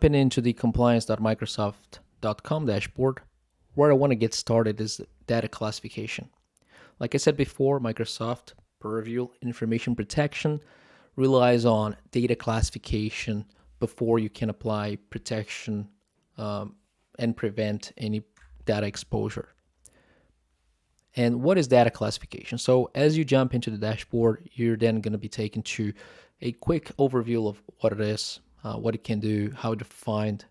Jumping into the compliance.microsoft.com dashboard, where I want to get started is data classification. Like I said before, Microsoft Purview information protection relies on data classification before you can apply protection and prevent any data exposure. And what is data classification? So as you jump into the dashboard, you're then going to be taken to a quick overview of what it is, what it can do, how to find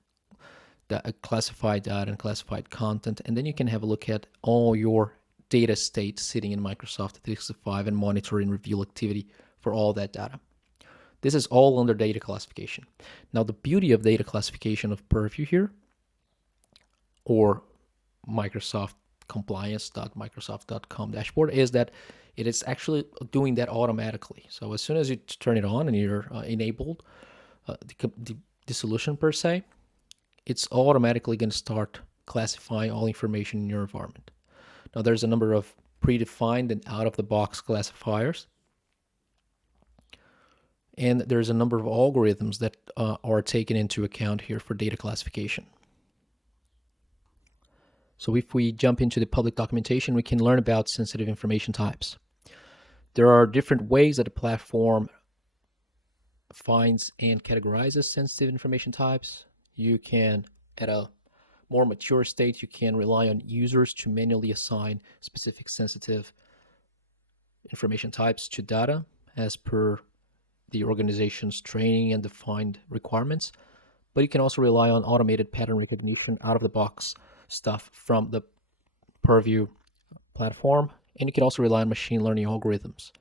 classified data and classified content, and then you can have a look at all your data state sitting in Microsoft 365 and monitor and review activity for all that data. This is all under data classification. Now, the beauty of data classification of Purview here, or Microsoft compliance.microsoft.com dashboard, is that it is actually doing that automatically. So as soon as you turn it on and you're enabled the solution per se, it's automatically going to start classifying all information in your environment. Now, there's a number of predefined and out-of-the-box classifiers, and there's a number of algorithms that are taken into account here for data classification. So if we jump into the public documentation, we can learn about sensitive information types. There are different ways that the platform finds and categorizes sensitive information types. You can, at a more mature state, you can rely on users to manually assign specific sensitive information types to data as per the organization's training and defined requirements. But you can also rely on automated pattern recognition out of the box stuff from the Purview platform, and you can also rely on machine learning algorithms.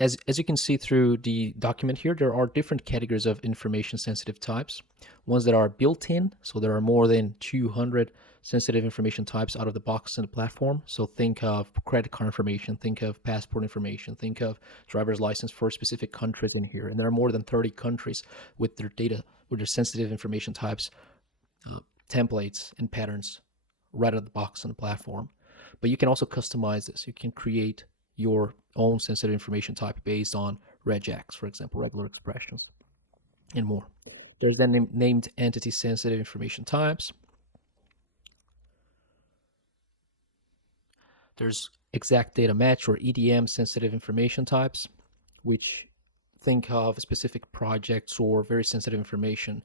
As you can see through the document here, there are different categories of information sensitive types. Ones that are built in, so there are more than 200 sensitive information types out of the box in the platform. So think of credit card information, think of passport information, think of driver's license for a specific country in here. And there are more than 30 countries with their data, with their sensitive information types, templates and patterns right out of the box on the platform. But you can also customize this. You can create your own sensitive information type based on regex, for example, regular expressions, and more. There's then named entity sensitive information types. There's exact data match or EDM sensitive information types, which think of specific projects or very sensitive information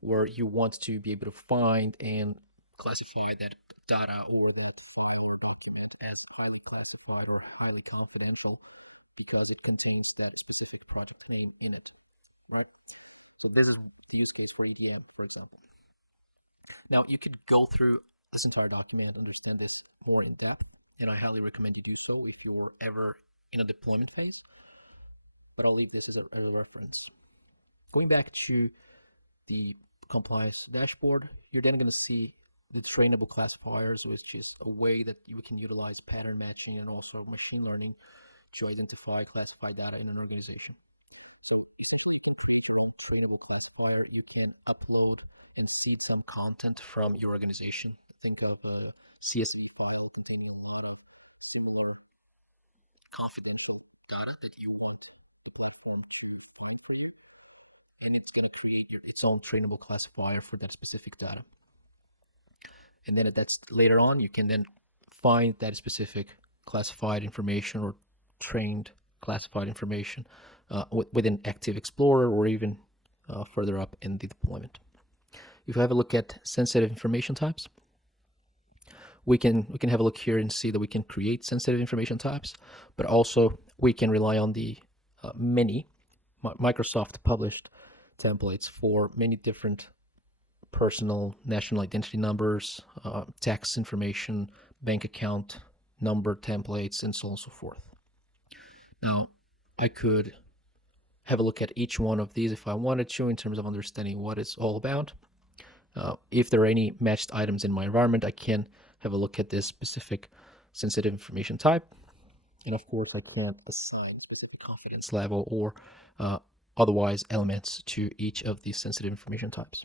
where you want to be able to find and classify that data or as highly classified or highly confidential because it contains that specific project name in it, right? So this is the use case for EDM, for example. Now, you could go through this entire document and understand this more in depth, and I highly recommend you do so if you're ever in a deployment phase, but I'll leave this as a reference. Going back to the compliance dashboard, you're then going to see the trainable classifiers, which is a way that you can utilize pattern matching and also machine learning to identify classified data in an organization. So essentially, you can create your own trainable classifier. You can upload and seed some content from your organization. Think of a CSV file containing a lot of similar confidential data that you want the platform to find for you. And it's going to create its own trainable classifier for that specific data. And then that's later on, you can then find that specific classified information or trained classified information within Active Explorer or even further up in the deployment. If you have a look at sensitive information types, we can have a look here and see that we can create sensitive information types, but also we can rely on the many Microsoft published templates for many different personal national identity numbers, tax information, bank account number templates, and so on and so forth. Now, I could have a look at each one of these if I wanted to in terms of understanding what it's all about. If there are any matched items in my environment, I can have a look at this specific sensitive information type. And of course, I can assign specific confidence level or otherwise elements to each of these sensitive information types.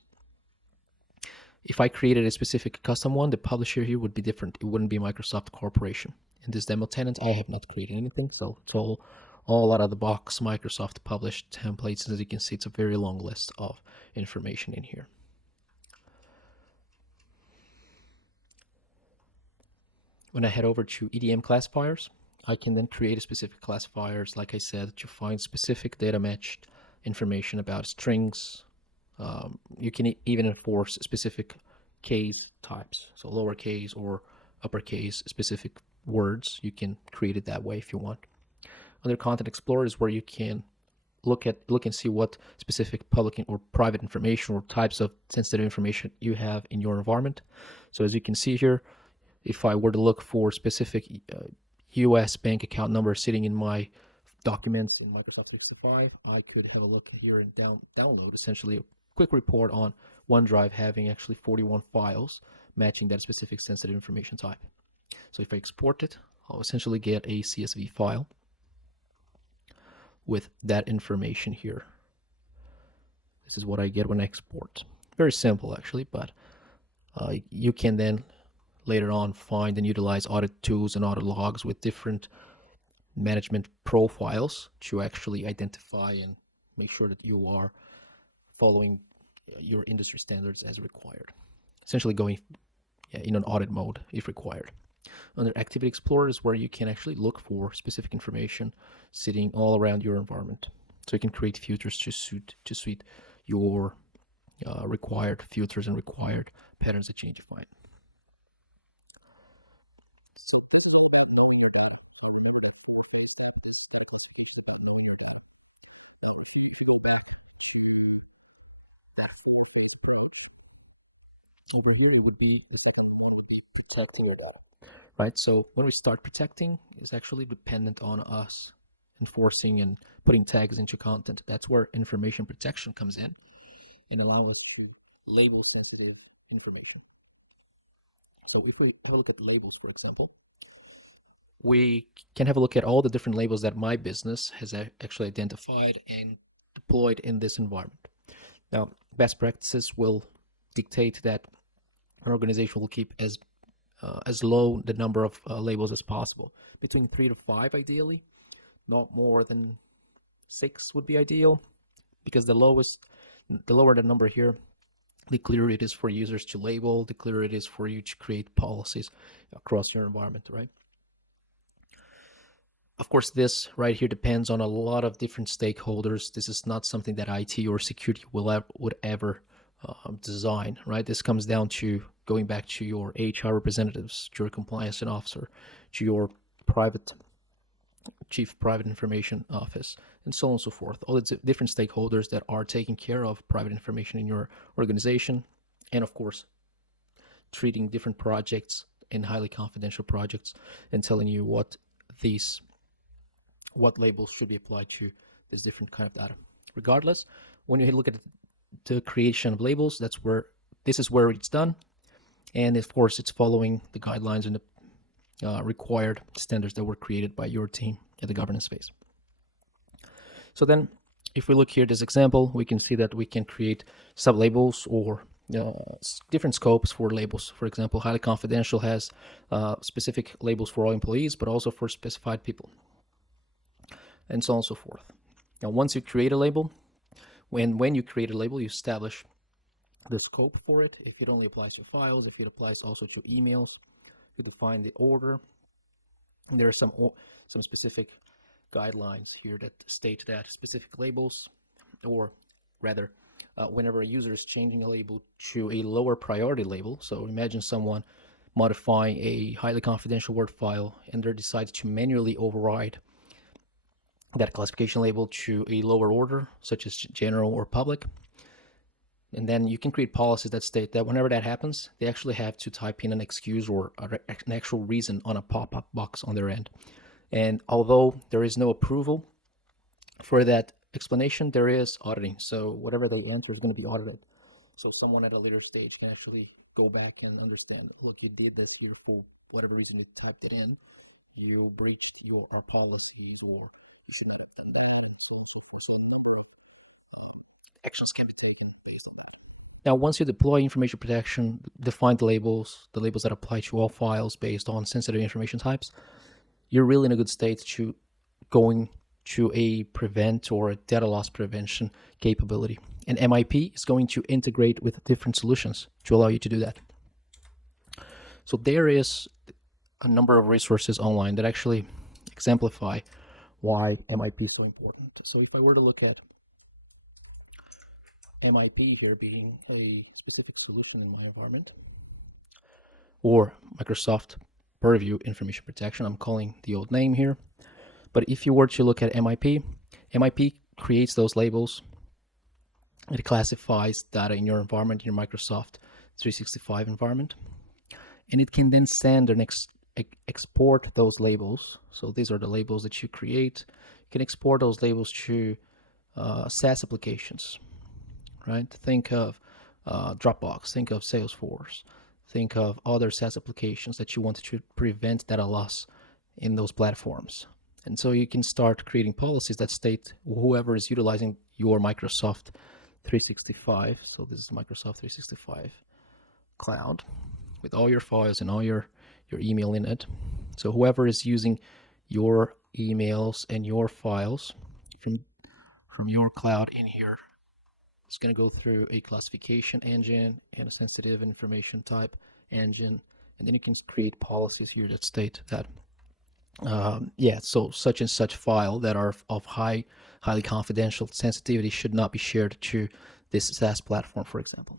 If I created a specific custom one, the publisher here would be different. It wouldn't be Microsoft Corporation. In this demo tenant, I have not created anything, so it's all all out of the box Microsoft published templates. And as you can see, it's a very long list of information in here. When I head over to EDM classifiers, I can then create a specific classifiers, like I said, to find specific data matched information about strings. You can even enforce specific case types, so lowercase or uppercase specific words. You can create it that way if you want. Under Content Explorer is where you can look and see what specific public or private information or types of sensitive information you have in your environment. So as you can see here, if I were to look for specific US bank account number sitting in my documents in Microsoft 365, I could have a look here and download essentially a quick report on OneDrive having actually 41 files matching that specific sensitive information type. So if I export it, I'll essentially get a CSV file with that information here. This is what I get when I export. Very simple actually, but you can then later on find and utilize audit tools and audit logs with different management profiles to actually identify and make sure that you are following your industry standards as required. Essentially going in an audit mode if required. Under Activity Explorer is where you can actually look for specific information sitting all around your environment. So you can create filters to suit your required filters and required patterns that you need to find. So that's all about knowing your data. Remember the four key factors of knowing your data. And if you go back to that four-phase approach, over here would be protecting your data. Right, so when we start protecting, is actually dependent on us enforcing and putting tags into content. That's where information protection comes in and allow us to label sensitive information. So if we have a look at labels, for example, we can have a look at all the different labels that my business has actually identified and deployed in this environment. Now, best practices will dictate that an organization will keep as low the number of labels as possible, between 3 to 5 ideally. Not more than 6 would be ideal, because the lower the number here, the clearer it is for users to label, the clearer it is for you to create policies across your environment, right? Of course, this right here depends on a lot of different stakeholders. This is not something that IT or security would ever design, right? This comes down to going back to your HR representatives, to your compliance officer, to your chief private information office, and so on and so forth. All the different stakeholders that are taking care of private information in your organization, and of course, treating different projects in highly confidential projects and telling you what labels should be applied to this different kind of data. Regardless, when you look at the creation of labels, this is where it's done, and of course it's following the guidelines and the required standards that were created by your team at the governance space. So then if we look here at this example, we can see that we can create sub-labels or different scopes for labels. For example, highly confidential has specific labels for all employees, but also for specified people, and so on and so forth. Now, once you create a label, when you create a label, you establish the scope for it. If it only applies to files, if it applies also to emails, you define the order. And there are some specific guidelines here that state that specific labels, or rather, whenever a user is changing a label to a lower priority label, so imagine someone modifying a highly confidential Word file and they decide to manually override that classification label to a lower order, such as general or public. And then you can create policies that state that whenever that happens, they actually have to type in an excuse or an actual reason on a pop-up box on their end. And although there is no approval for that explanation, there is auditing. So whatever they enter is going to be audited. So someone at a later stage can actually go back and understand, look, you did this here for whatever reason you typed it in. You breached our policies, or you should not have done that. So a number of actions can be taken based on that. Now, once you deploy information protection, define the labels that apply to all files based on sensitive information types, you're really in a good state to going to a prevent or a data loss prevention capability. And MIP is going to integrate with different solutions to allow you to do that. So there is a number of resources online that actually exemplify why MIP is so important. So if I were to look at MIP here being a specific solution in my environment, or Microsoft Purview Information Protection, I'm calling the old name here. But if you were to look at MIP, MIP creates those labels. It classifies data in your environment, in your Microsoft 365 environment. And it can then send and export those labels. So these are the labels that you create. You can export those labels to SaaS applications, right? Think of Dropbox, think of Salesforce, think of other SaaS applications that you want to prevent data loss in those platforms. And so you can start creating policies that state whoever is utilizing your Microsoft 365. So this is Microsoft 365 cloud with all your files and all your email in it. So whoever is using your emails and your files from your cloud in here, it's going to go through a classification engine and a sensitive information type engine. And then you can create policies here that state that so such and such file that are of highly confidential sensitivity should not be shared to this SaaS platform, for example.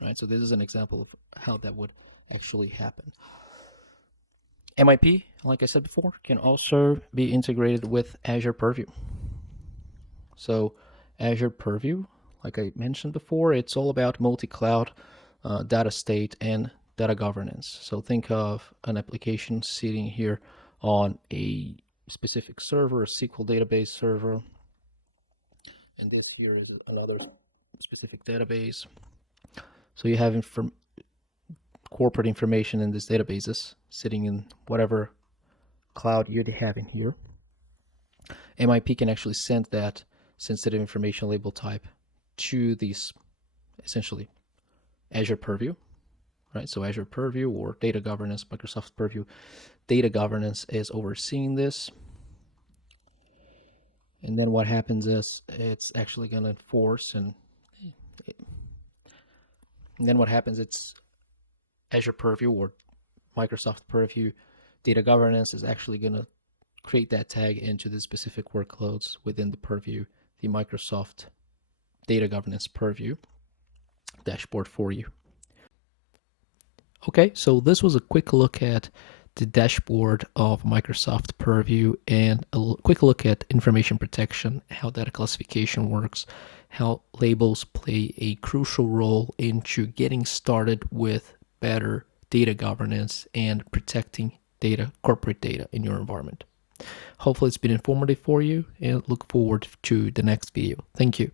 Right. So this is an example of how that would actually happen. MIP, like I said before, can also be integrated with Azure Purview. So Azure Purview, like I mentioned before, it's all about multi-cloud data state and data governance. So think of an application sitting here on a specific server, a SQL database server. And this here is another specific database. So you have corporate information in these databases sitting in whatever cloud you have in here. MIP can actually send that sensitive information label type to these, essentially, Azure Purview, right? So Azure Purview or data governance, Microsoft Purview data governance is overseeing this. And then what happens is it's actually going to enforce and then what happens, it's Azure Purview or Microsoft Purview data governance is actually going to create that tag into the specific workloads within the Purview, the Microsoft data governance Purview dashboard for you. Okay, so this was a quick look at the dashboard of Microsoft Purview and a quick look at information protection, how data classification works, how labels play a crucial role into getting started with better data governance and protecting data, corporate data in your environment. Hopefully it's been informative for you and look forward to the next video. Thank you.